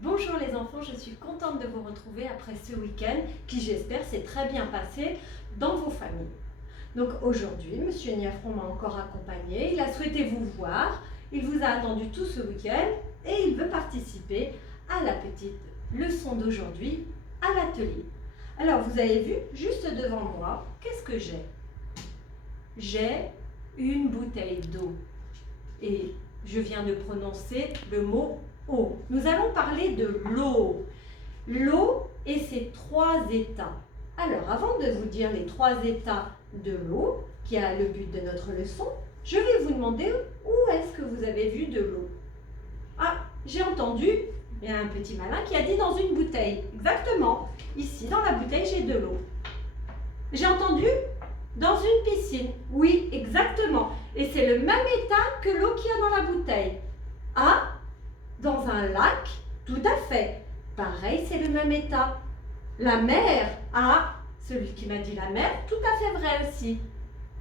Bonjour les enfants, je suis contente de vous retrouver après ce week-end qui j'espère s'est très bien passé dans vos familles. Donc aujourd'hui, Monsieur Niafron m'a encore accompagné, il a souhaité vous voir, il vous a attendu tout ce week-end et il veut participer à la petite leçon d'aujourd'hui à l'atelier. Alors vous avez vu, juste devant moi, qu'est-ce que j'ai? J'ai une bouteille d'eau et je viens de prononcer le mot eau. Nous allons parler de l'eau. L'eau et ses trois états. Alors, avant de vous dire les trois états de l'eau, qui est le but de notre leçon, je vais vous demander où est-ce que vous avez vu de l'eau. Ah, j'ai entendu, il y a un petit malin qui a dit dans une bouteille. Exactement. Ici, dans la bouteille, j'ai de l'eau. J'ai entendu dans une piscine. Oui, exactement. Et c'est le même état que l'eau qu'il y a dans la bouteille. Ah, dans un lac, tout à fait. Pareil, c'est le même état. La mer, ah, celui qui m'a dit la mer, tout à fait vrai aussi.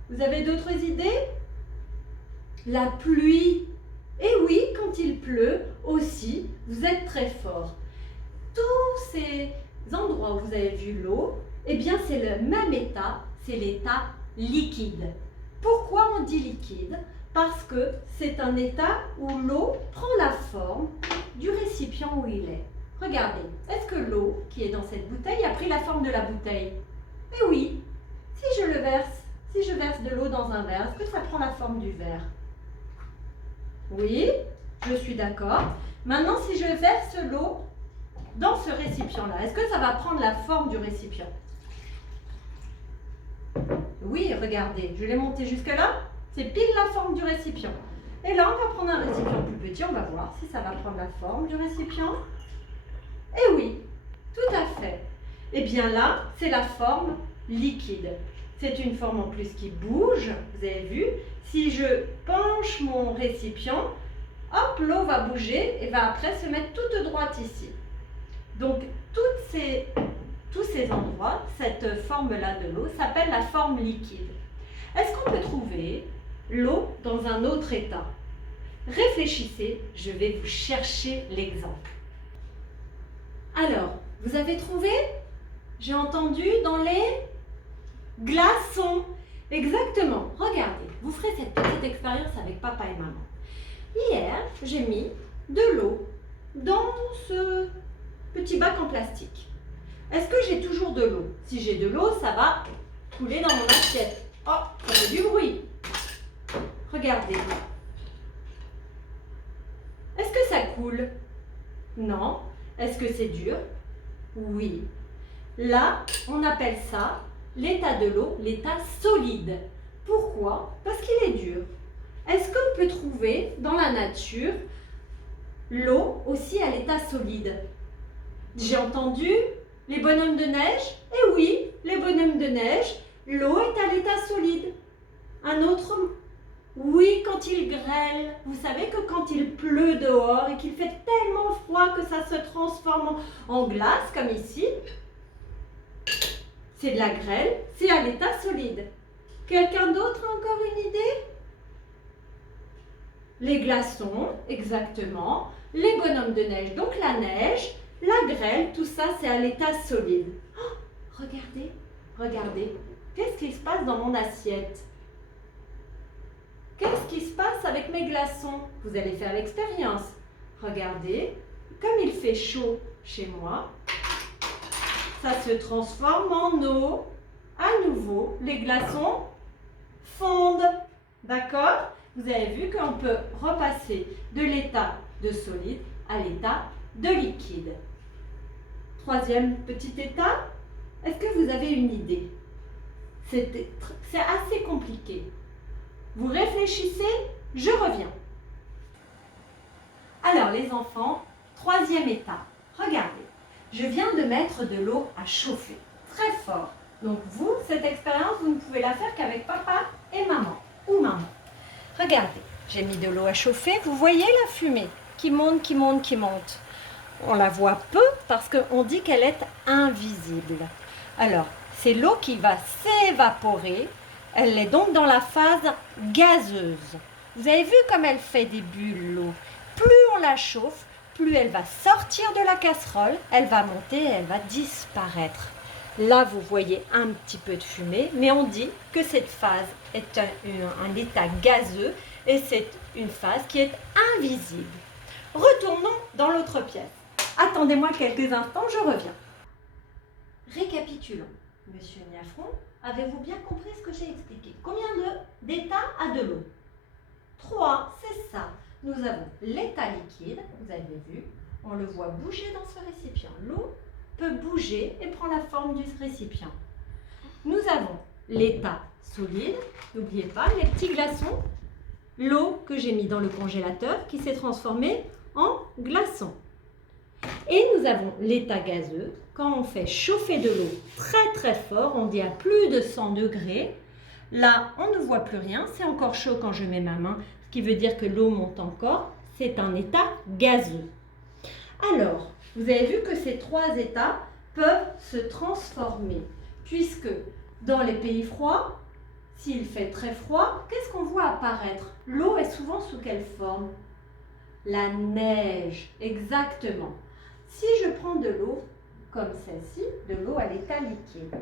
Vous avez d'autres idées? La pluie. Et oui, quand il pleut aussi, vous êtes très fort. Tous ces endroits où vous avez vu l'eau, eh bien c'est le même état, c'est l'état liquide. Pourquoi on dit liquide? Parce que c'est un état où l'eau prend la forme du récipient où il est. Regardez, est-ce que l'eau qui est dans cette bouteille a pris la forme de la bouteille? Eh oui, si je verse de l'eau dans un verre, est-ce que ça prend la forme du verre? Oui, je suis d'accord. Maintenant, si je verse l'eau dans ce récipient-là, est-ce que ça va prendre la forme du récipient? Oui, regardez, je l'ai monté jusque-là. C'est pile la forme du récipient. Et là, on va prendre un récipient plus petit. On va voir si ça va prendre la forme du récipient. Et oui, tout à fait. Et bien là, c'est la forme liquide. C'est une forme en plus qui bouge. Vous avez vu? Si je penche mon récipient, hop, l'eau va bouger et va après se mettre toute droite ici. Donc, tous ces endroits, cette forme-là de l'eau s'appelle la forme liquide. Est-ce qu'on peut trouver l'eau dans un autre état? Réfléchissez, je vais vous chercher l'exemple. Alors, vous avez trouvé? J'ai entendu dans les glaçons. Exactement. Regardez, vous ferez cette petite expérience avec papa et maman. Hier, j'ai mis de l'eau dans ce petit bac en plastique. Est-ce que j'ai toujours de l'eau? Si j'ai de l'eau, ça va couler dans mon assiette. Oh, ça fait du bruit. Regardez. Est-ce que ça coule? Non. Est-ce que c'est dur? Oui. Là, on appelle ça l'état de l'eau, l'état solide. Pourquoi? Parce qu'il est dur. Est-ce qu'on peut trouver dans la nature l'eau aussi à l'état solide? J'ai entendu les bonhommes de neige. Eh oui, les bonhommes de neige, l'eau est à l'état solide. Un autre, oui, quand il grêle. Vous savez que quand il pleut dehors et qu'il fait tellement froid que ça se transforme en glace, comme ici, c'est de la grêle, c'est à l'état solide. Quelqu'un d'autre a encore une idée? Les glaçons, exactement. Les bonhommes de neige, donc la neige, la grêle, tout ça, c'est à l'état solide. Oh, regardez, regardez. Qu'est-ce qui se passe dans mon assiette? Qu'est-ce qui se passe avec mes glaçons? Vous allez faire l'expérience. Regardez, comme il fait chaud chez moi, ça se transforme en eau. À nouveau, les glaçons fondent. D'accord? Vous avez vu qu'on peut repasser de l'état de solide à l'état de liquide. Troisième petit état, est-ce que vous avez une idée? C'est assez compliqué. Vous réfléchissez, je reviens. Alors les enfants, troisième état, regardez. Je viens de mettre de l'eau à chauffer, très fort. Donc vous, cette expérience, vous ne pouvez la faire qu'avec papa et maman, ou maman. Regardez, j'ai mis de l'eau à chauffer, vous voyez la fumée qui monte, qui monte, qui monte. On la voit peu parce qu'on dit qu'elle est invisible. Alors, c'est l'eau qui va s'évaporer. Elle est donc dans la phase gazeuse. Vous avez vu comme elle fait des bulles, l'eau. Plus on la chauffe, plus elle va sortir de la casserole, elle va monter et elle va disparaître. Là, vous voyez un petit peu de fumée, mais on dit que cette phase est un état gazeux et c'est une phase qui est invisible. Retournons dans l'autre pièce. Attendez-moi quelques instants, je reviens. Récapitulons. Monsieur Niafron, avez-vous bien compris ce que j'ai expliqué? Combien d'états a de l'eau? 3, c'est ça. Nous avons l'état liquide, vous avez vu, on le voit bouger dans ce récipient. L'eau peut bouger et prend la forme du récipient. Nous avons l'état solide, n'oubliez pas, les petits glaçons, l'eau que j'ai mis dans le congélateur qui s'est transformée en glaçons. Et nous avons l'état gazeux, quand on fait chauffer de l'eau très très fort, on dit à plus de 100 degrés, là on ne voit plus rien, c'est encore chaud quand je mets ma main, ce qui veut dire que l'eau monte encore, c'est un état gazeux. Alors, vous avez vu que ces 3 états peuvent se transformer, puisque dans les pays froids, s'il fait très froid, qu'est-ce qu'on voit apparaître? L'eau est souvent sous quelle forme? La neige, exactement. Si je prends de l'eau comme celle-ci, de l'eau à l'état liquide,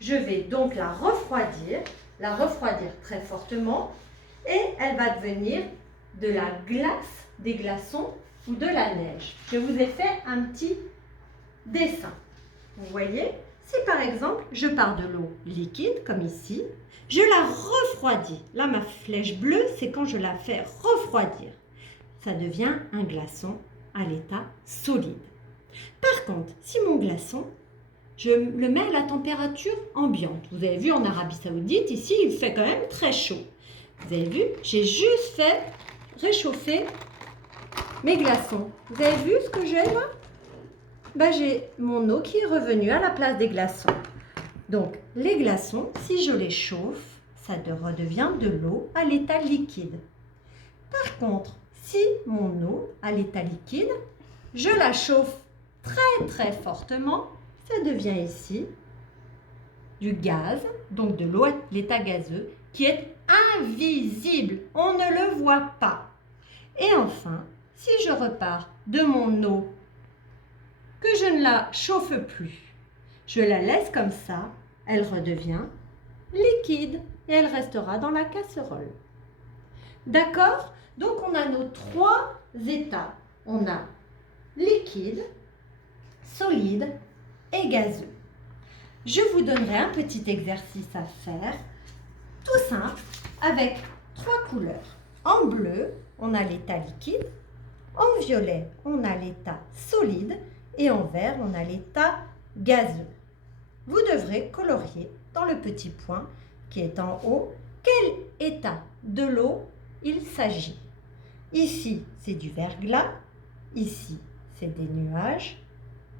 je vais donc la refroidir très fortement, et elle va devenir de la glace, des glaçons ou de la neige. Je vous ai fait un petit dessin. Vous voyez, si par exemple je pars de l'eau liquide comme ici, je la refroidis. Là, ma flèche bleue, c'est quand je la fais refroidir. Ça devient un glaçon à l'état solide. Par contre, si mon glaçon, je le mets à la température ambiante. Vous avez vu en Arabie Saoudite, ici, il fait quand même très chaud. Vous avez vu, j'ai juste fait réchauffer mes glaçons. Vous avez vu ce que j'ai là? Ben, j'ai mon eau qui est revenue à la place des glaçons. Donc, les glaçons, si je les chauffe, ça redevient de l'eau à l'état liquide. Par contre, si mon eau à l'état liquide, je la chauffe très très fortement, ça devient ici du gaz, donc de l'eau à l'état gazeux, qui est invisible. On ne le voit pas. Et enfin, si je repars de mon eau, que je ne la chauffe plus, je la laisse comme ça, elle redevient liquide et elle restera dans la casserole. D'accord? Donc on a nos 3 états. On a liquide, solide et gazeux. Je vous donnerai un petit exercice à faire, tout simple, avec 3 couleurs. En bleu, on a l'état liquide, en violet, on a l'état solide et en vert, on a l'état gazeux. Vous devrez colorier dans le petit point qui est en haut quel état de l'eau il s'agit. Ici, c'est du verglas, ici, c'est des nuages,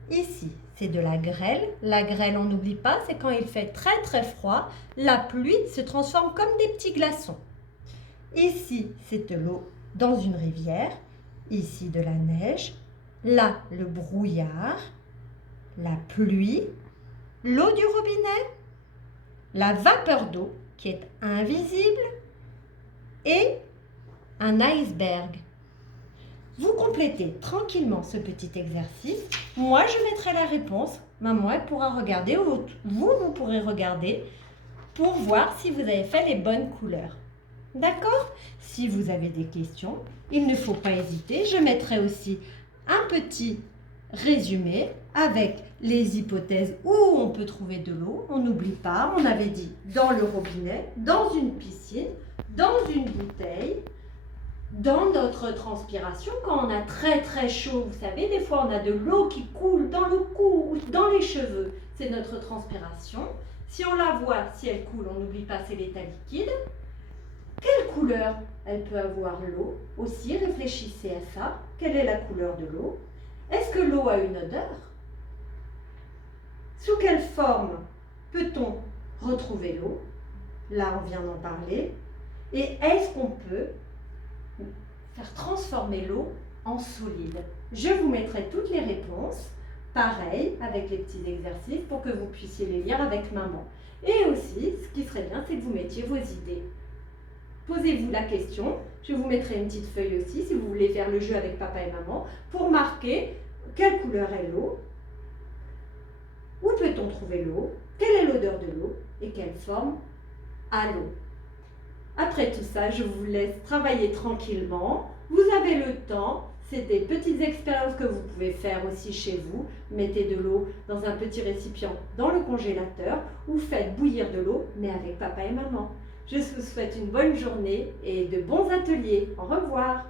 ici, c'est de la grêle. La grêle, on n'oublie pas, c'est quand il fait très très froid, la pluie se transforme comme des petits glaçons. Ici, c'est de l'eau dans une rivière, ici de la neige, là, le brouillard, la pluie, l'eau du robinet, la vapeur d'eau qui est invisible et un iceberg. Vous complétez tranquillement ce petit exercice. Moi, je mettrai la réponse. Maman, elle pourra regarder, ou vous pourrez regarder pour voir si vous avez fait les bonnes couleurs. D'accord? Si vous avez des questions, il ne faut pas hésiter. Je mettrai aussi un petit résumé avec les hypothèses où on peut trouver de l'eau. On n'oublie pas, on avait dit dans le robinet, dans une piscine, dans une bouteille, dans notre transpiration, quand on a très très chaud, vous savez, des fois on a de l'eau qui coule dans le cou ou dans les cheveux, c'est notre transpiration. Si on la voit, si elle coule, on n'oublie pas, c'est l'état liquide. Quelle couleur elle peut avoir l'eau? Aussi, réfléchissez à ça. Quelle est la couleur de l'eau? Est-ce que l'eau a une odeur? Sous quelle forme peut-on retrouver l'eau? Là, on vient d'en parler. Et est-ce qu'on peut faire transformer l'eau en solide? Je vous mettrai toutes les réponses, pareil, avec les petits exercices pour que vous puissiez les lire avec maman. Et aussi, ce qui serait bien, c'est que vous mettiez vos idées. posez-vous la question. Je vous mettrai une petite feuille aussi si vous voulez faire le jeu avec papa et maman pour marquer quelle couleur est l'eau, où peut-on trouver l'eau, quelle est l'odeur de l'eau et quelle forme a l'eau. Après tout ça, je vous laisse travailler tranquillement. Vous avez le temps. C'est des petites expériences que vous pouvez faire aussi chez vous. Mettez de l'eau dans un petit récipient dans le congélateur ou faites bouillir de l'eau, mais avec papa et maman. Je vous souhaite une bonne journée et de bons ateliers. Au revoir.